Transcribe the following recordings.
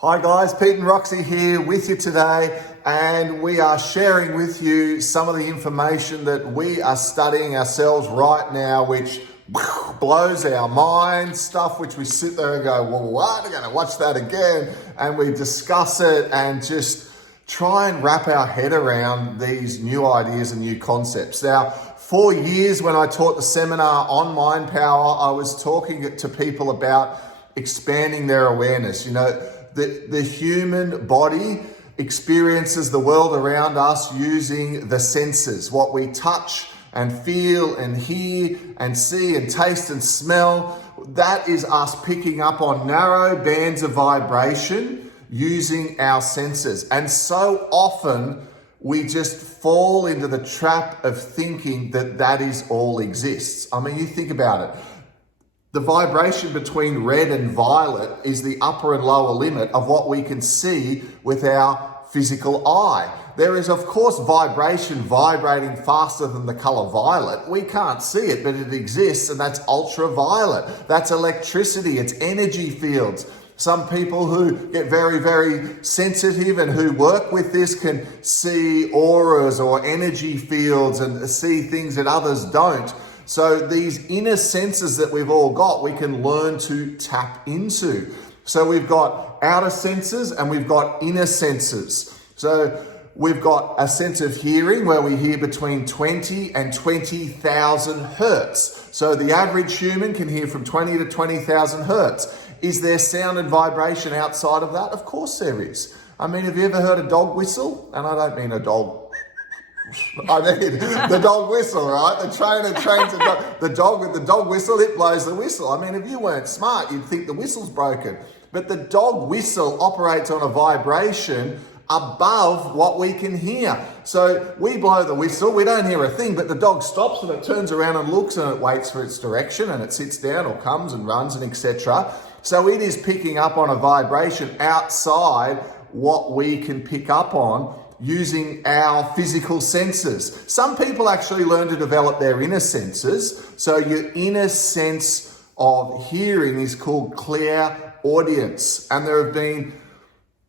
Hi guys, Pete and Roxy here with you today, and we are sharing with you some of the information that we are studying ourselves right now, which blows our minds, stuff which we sit there and go, well, what? I'm going to watch that again, and we discuss it and just try and wrap our head around these new ideas and new concepts. Now, for years when I taught the seminar on mind power, I was talking to people about expanding their awareness. You know, the human body experiences the world around us using the senses, what we touch and feel and hear and see and taste and smell. That is us picking up on narrow bands of vibration using our senses. And so often we just fall into the trap of thinking that that is all exists. I mean, you think about it. The vibration between red and violet is the upper and lower limit of what we can see with our physical eye. There is, of course, vibration vibrating faster than the color violet. We can't see it, but it exists, and that's ultraviolet. That's electricity. It's energy fields. Some people who get very, very sensitive and who work with this can see auras or energy fields and see things that others don't. So these inner senses that we've all got, we can learn to tap into. So we've got outer senses and we've got inner senses. So we've got a sense of hearing where we hear between 20 and 20,000 hertz. So the average human can hear from 20 to 20,000 hertz. Is there sound and vibration outside of that? Of course there is. I mean, have you ever heard a dog whistle? And I don't mean a dog. I mean, the dog whistle, right? The trainer trains the dog with the dog whistle, it blows the whistle. I mean, if you weren't smart, you'd think the whistle's broken. But the dog whistle operates on a vibration above what we can hear. So we blow the whistle, we don't hear a thing, but the dog stops and it turns around and looks and it waits for its direction and it sits down or comes and runs and etc. So it is picking up on a vibration outside what we can pick up on using our physical senses. Some people actually learn to develop their inner senses. So your inner sense of hearing is called clairaudience. And there have been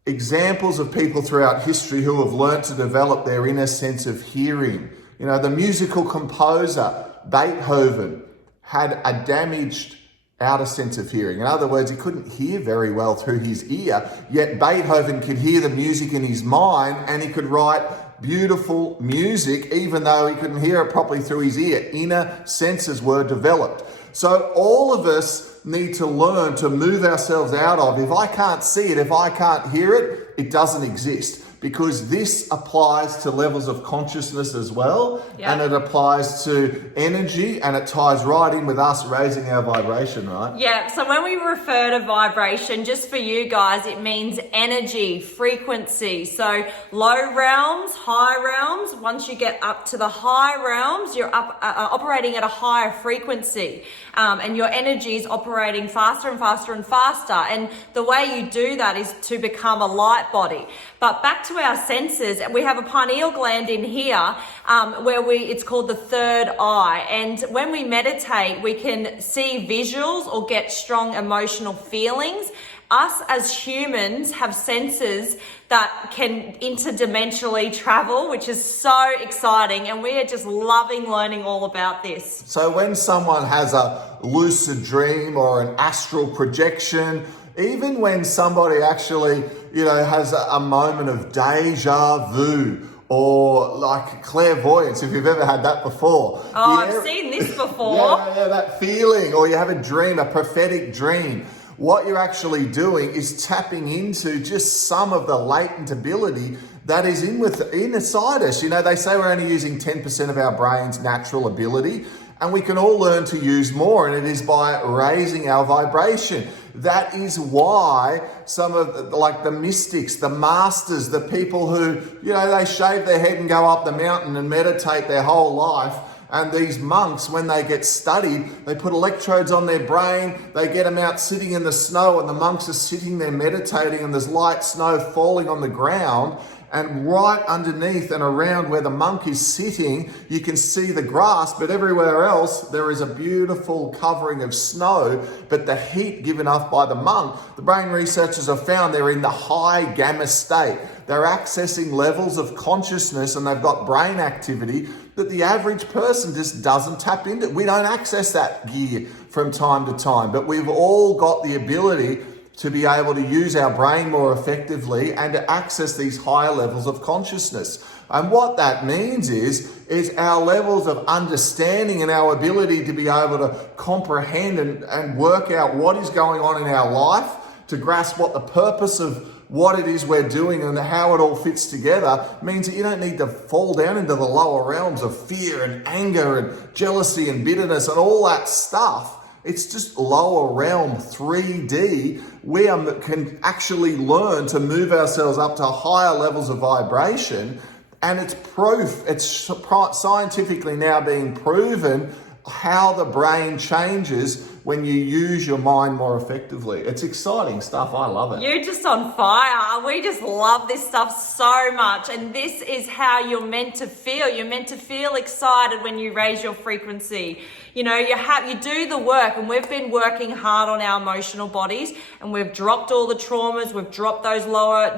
examples of people throughout history who have learned to develop their inner sense of hearing. You know, the musical composer Beethoven had a damaged outer sense of hearing. In other words, he couldn't hear very well through his ear, yet Beethoven could hear the music in his mind and he could write beautiful music even though he couldn't hear it properly through his ear. Inner senses were developed. So all of us need to learn to move ourselves out of, if I can't see it, if I can't hear it, it doesn't exist. Because this applies to levels of consciousness as well, and it applies to energy, and it ties right in with us raising our vibration, right? Yeah, so when we refer to vibration, just for you guys, it means energy, frequency. So low realms, high realms. Once you get up to the high realms, you're operating at a higher frequency, and your energy is operating faster and faster and faster. And the way you do that is to become a light body. But back to our senses, we have a pineal gland in here where it's called the third eye. And when we meditate, we can see visuals or get strong emotional feelings. Us as humans have senses that can interdimensionally travel, which is so exciting. And we are just loving learning all about this. So when someone has a lucid dream or an astral projection, even when somebody actually, you know, has a moment of deja vu or like clairvoyance, if you've ever had that before. Oh, I've seen this before. Yeah, that feeling, or you have a dream, a prophetic dream. What you're actually doing is tapping into just some of the latent ability that is inside us. You know, they say we're only using 10% of our brain's natural ability, and we can all learn to use more, and it is by raising our vibration. That is why some of like the mystics, the masters, the people who, you know, they shave their head and go up the mountain and meditate their whole life, And these monks, when they get studied, they put electrodes on their brain, they get them out sitting in the snow, and the monks are sitting there meditating, and there's light snow falling on the ground. And right underneath and around where the monk is sitting, you can see the grass, but everywhere else there is a beautiful covering of snow. But the heat given off by the monk, the brain researchers have found they're in the high gamma state. They're accessing levels of consciousness, and they've got brain activity that the average person just doesn't tap into. We don't access that gear from time to time, but we've all got the ability to be able to use our brain more effectively and to access these higher levels of consciousness. And what that means is our levels of understanding and our ability to be able to comprehend and work out what is going on in our life, to grasp what the purpose of what it is we're doing and how it all fits together, means that you don't need to fall down into the lower realms of fear and anger and jealousy and bitterness and all that stuff. It's just lower realm 3D. We can actually learn to move ourselves up to higher levels of vibration. And it's proof, it's scientifically now being proven how the brain changes when you use your mind more effectively. It's exciting stuff. I love it. You're just on fire. We just love this stuff so much. And this is how you're meant to feel. You're meant to feel excited when you raise your frequency. You know, you do the work, and we've been working hard on our emotional bodies, and we've dropped all the traumas. We've dropped those lower,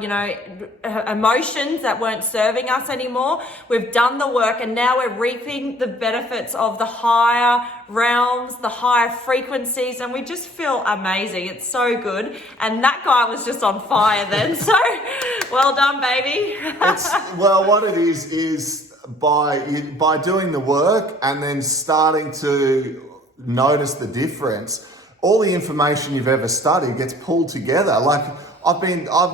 emotions that weren't serving us anymore. We've done the work, and now we're reaping the benefits of the higher realms, the higher frequencies, and we just feel amazing. It's so good. And that guy was just on fire then. So well done, baby. What it is by doing the work and then starting to notice the difference, all the information you've ever studied gets pulled together. Like I've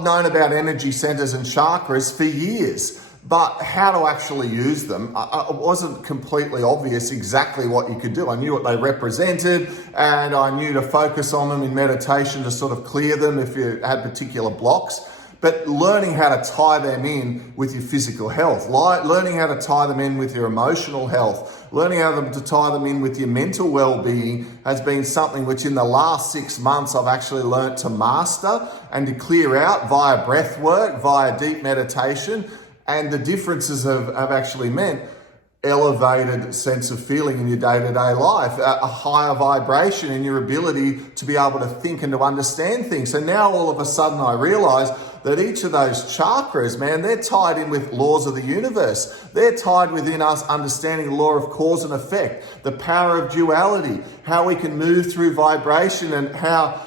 known about energy centers and chakras for years, but how to actually use them, it wasn't completely obvious exactly what you could do. I knew what they represented, and I knew to focus on them in meditation to sort of clear them if you had particular blocks. But learning how to tie them in with your physical health, learning how to tie them in with your emotional health, learning how to tie them in with your mental well-being has been something which in the last 6 months I've actually learnt to master and to clear out via breath work, via deep meditation. And the differences have actually meant elevated sense of feeling in your day-to-day life, a higher vibration in your ability to be able to think and to understand things. So now all of a sudden I realize that each of those chakras, man, they're tied in with laws of the universe. They're tied within us understanding the law of cause and effect, the power of duality, how we can move through vibration, and how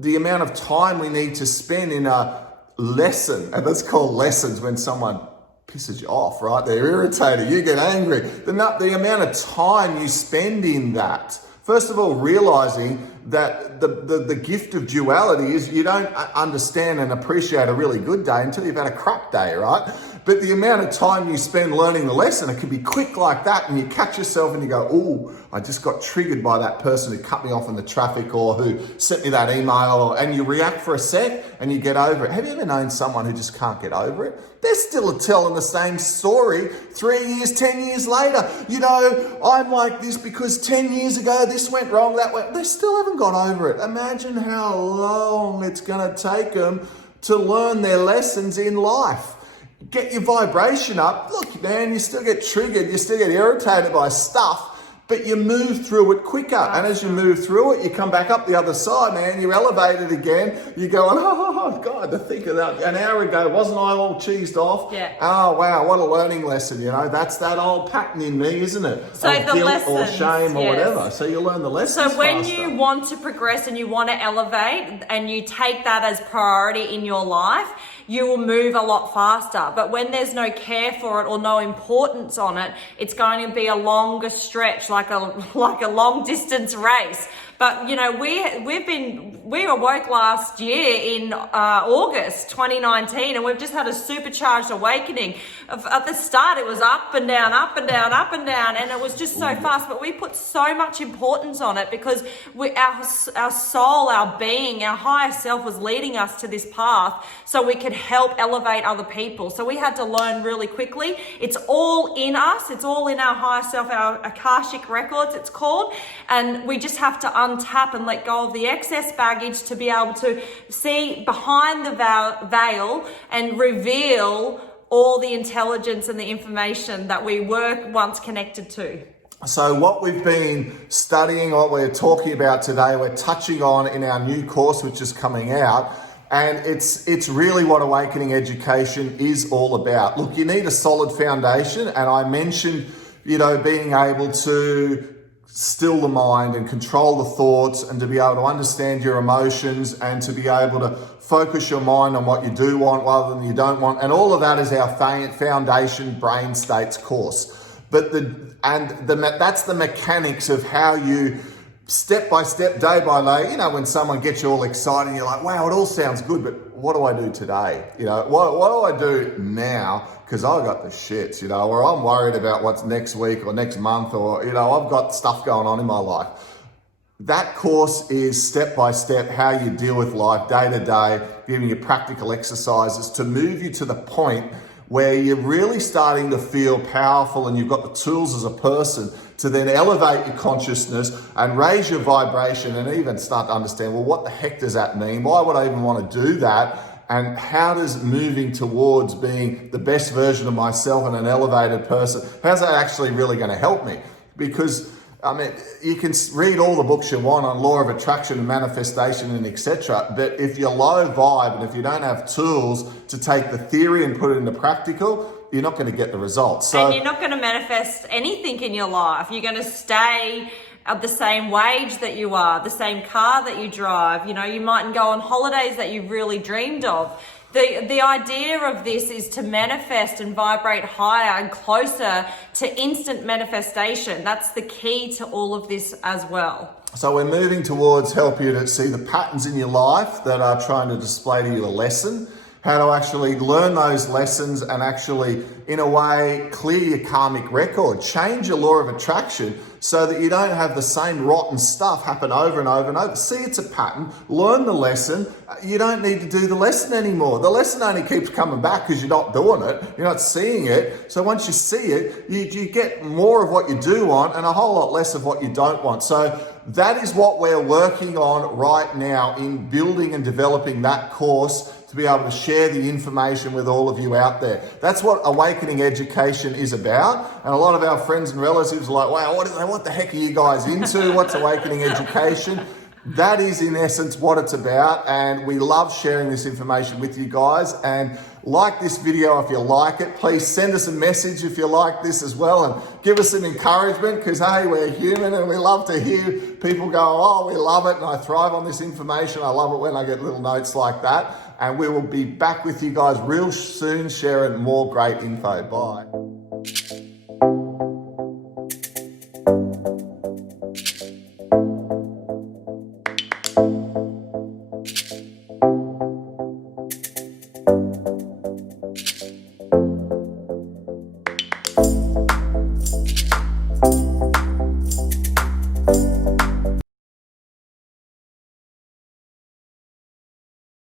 the amount of time we need to spend in a lesson, and that's called lessons when someone pisses you off, right? They're irritated, you get angry. The amount of time you spend in that. First of all, realizing that the gift of duality is you don't understand and appreciate a really good day until you've had a crap day, right? But the amount of time you spend learning the lesson, it can be quick like that, and you catch yourself and you go, oh, I just got triggered by that person who cut me off in the traffic or who sent me that email, and you react for a sec and you get over it. Have you ever known someone who just can't get over it? They're still telling the same story 3 years, 10 years later. You know, I'm like this because 10 years ago this went wrong, that went. They still haven't got over it. Imagine how long it's going to take them to learn their lessons in life. Get your vibration up. Look, man, you still get triggered, you still get irritated by stuff, but you move through it quicker. And as you move through it, you come back up the other side, man. You elevate it again. You're going, oh, God, to think of that. An hour ago, wasn't I all cheesed off? Yeah. Oh, wow, what a learning lesson, you know. That's that old pattern in me, isn't it? So of the guilt lessons, or shame or whatever. So you learn the lessons So when faster. you want to progress and you want to elevate and you take that as priority in your life, you will move a lot faster. But when there's no care for it or no importance on it, it's going to be a longer stretch, like a long distance race. But you know, we awoke last year in August 2019, and we've just had a supercharged awakening. At the start, it was up and down, up and down, up and down, and it was just so fast. But we put so much importance on it because our soul, our being, our higher self was leading us to this path so we could help elevate other people. So we had to learn really quickly. It's all in us. It's all in our higher self, our Akashic records, it's called. And we just have to untap and let go of the excess baggage to be able to see behind the veil and reveal all the intelligence and the information that we were once connected to. So what we've been studying, what we're talking about today, we're touching on in our new course, which is coming out. And it's really what Awakening Education is all about. Look, you need a solid foundation. And I mentioned, being able to still the mind and control the thoughts and to be able to understand your emotions and to be able to focus your mind on what you do want rather than you don't want. And all of that is our foundation brain states course. But that's the mechanics of how you step by step, day by day, when someone gets you all excited and you're like, wow, it all sounds good, but what do I do today? What do I do now? Because I got the shits, or I'm worried about what's next week or next month, or, I've got stuff going on in my life. That course is step by step how you deal with life day to day, giving you practical exercises to move you to the point where you're really starting to feel powerful and you've got the tools as a person to then elevate your consciousness and raise your vibration and even start to understand, well, what the heck does that mean? Why would I even want to do that? And how does moving towards being the best version of myself and an elevated person, how's that actually really going to help me? Because you can read all the books you want on law of attraction and manifestation and etc. But if you're low vibe and if you don't have tools to take the theory and put it into practical, you're not going to get the results. And you're not going to manifest anything in your life. You're going to stay at the same wage that you are, the same car that you drive. You mightn't go on holidays that you've really dreamed of. The idea of this is to manifest and vibrate higher and closer to instant manifestation. That's the key to all of this as well. So we're moving towards help you to see the patterns in your life that are trying to display to you a lesson, how to actually learn those lessons and actually, in a way, clear your karmic record, change your law of attraction so that you don't have the same rotten stuff happen over and over and over. See it's a pattern, learn the lesson. You don't need to do the lesson anymore. The lesson only keeps coming back because you're not doing it, you're not seeing it. So once you see it, you get more of what you do want and a whole lot less of what you don't want. So that is what we're working on right now in building and developing that course to be able to share the information with all of you out there. That's what Awakening Education is about. And a lot of our friends and relatives are like, wow, what the heck are you guys into? What's Awakening Education? That is in essence what it's about. And we love sharing this information with you guys. And like this video if you like it. Please send us a message if you like this as well and give us some encouragement because, hey, we're human and we love to hear people go, oh, we love it and I thrive on this information. I love it when I get little notes like that. And we will be back with you guys real soon sharing more great info. Bye.